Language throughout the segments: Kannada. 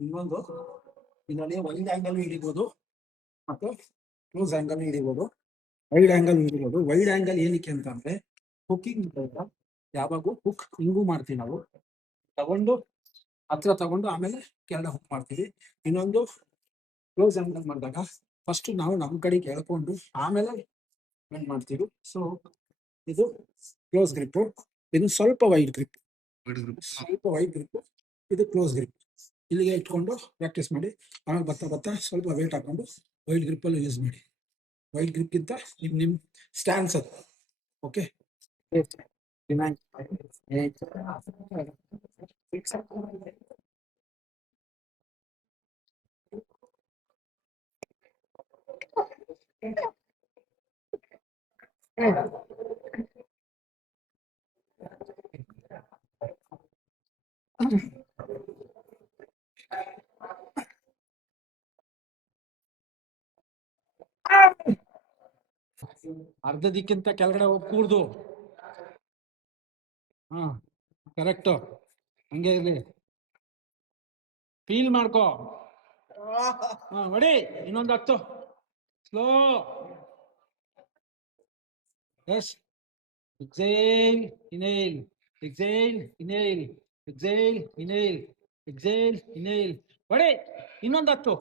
ಇನ್ನೊಂದು ಇದರಲ್ಲಿ ವೈಡ್ ಆಂಗಲ್ ಹಿಡಿಬೋದು ಮತ್ತು ಕ್ಲೋಸ್ ಆಂಗಲ್ ಹಿಡಿಬೋದು. ವೈಡ್ ಆಂಗಲ್ ಹಿಡಿಬೋದು. ವೈಡ್ ಆಂಗಲ್ ಏನಕ್ಕೆ ಅಂತಂದ್ರೆ ಹುಕ್ಕಿಂಗ್ ಯಾವಾಗೂ ಹುಕ್ ಹಿಂಗೂ ಮಾಡ್ತೀವಿ ನಾವು, ತಗೊಂಡು ಹತ್ರ ತಗೊಂಡು ಆಮೇಲೆ ಕೆಳಗಡೆ ಹುಕ್ ಮಾಡ್ತೀವಿ. ಇನ್ನೊಂದು ಕ್ಲೋಸ್ ಆಂಗಲ್ ಮಾಡಿದಾಗ ಫಸ್ಟ್ ನಾವು ನಮ್ಮ ಕಡೆಗೆ ಎಳ್ಕೊಂಡು ಆಮೇಲೆ ಬೆಂಡ್ ಮಾಡ್ತೀವಿ. ಸೊ ಇದು ಕ್ಲೋಸ್ ಗ್ರಿಪ್, ಇದು ಸ್ವಲ್ಪ ವೈಡ್ ಗ್ರಿಪ್, ಸ್ವಲ್ಪ ವೈಡ್ ಗ್ರಿಪ್, ಇದು ಕ್ಲೋಸ್ ಗ್ರಿಪ್. ಇಲ್ಲಿಗೆ ಇಟ್ಕೊಂಡು ಪ್ರಾಕ್ಟೀಸ್ ಮಾಡಿ. ಆಮೇಲೆ ಬರ್ತಾ ಸ್ವಲ್ಪ ವೇಟ್ ಹಾಕೊಂಡು ವೈಡ್ ಗ್ರಿಪ್ಪಲ್ಲಿ ಯೂಸ್ ಮಾಡಿ. ವೈಡ್ ಗ್ರಿಪ್ಗಿಂತ ನಿಮ್ಮ ಸ್ಟ್ಯಾನ್ಸ್ ಅದು. ಓಕೆ, ಅರ್ಧದಕ್ಕಿಂತ ಕೆಳಗಡೆ ಹೋಗಿ ಕೂಡ್ದು. ಹಾ, ಕರೆಕ್ಟು, ಹಂಗೆ ಇರಲಿ. ಫೀಲ್ ಮಾಡ್ಕೋ. ಹಾ, ಹೊಡಿ. ಇನ್ನೊಂದು 10 slow. Yes, exhale, inhale, exhale, inhale, exhale, inhale, exhale, inhale. ಹೊಡಿ. ಇನ್ನೊಂದು 10.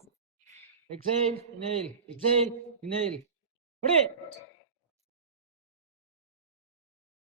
exhale, inhale, exhale, inhale. ಹೊಡಿ.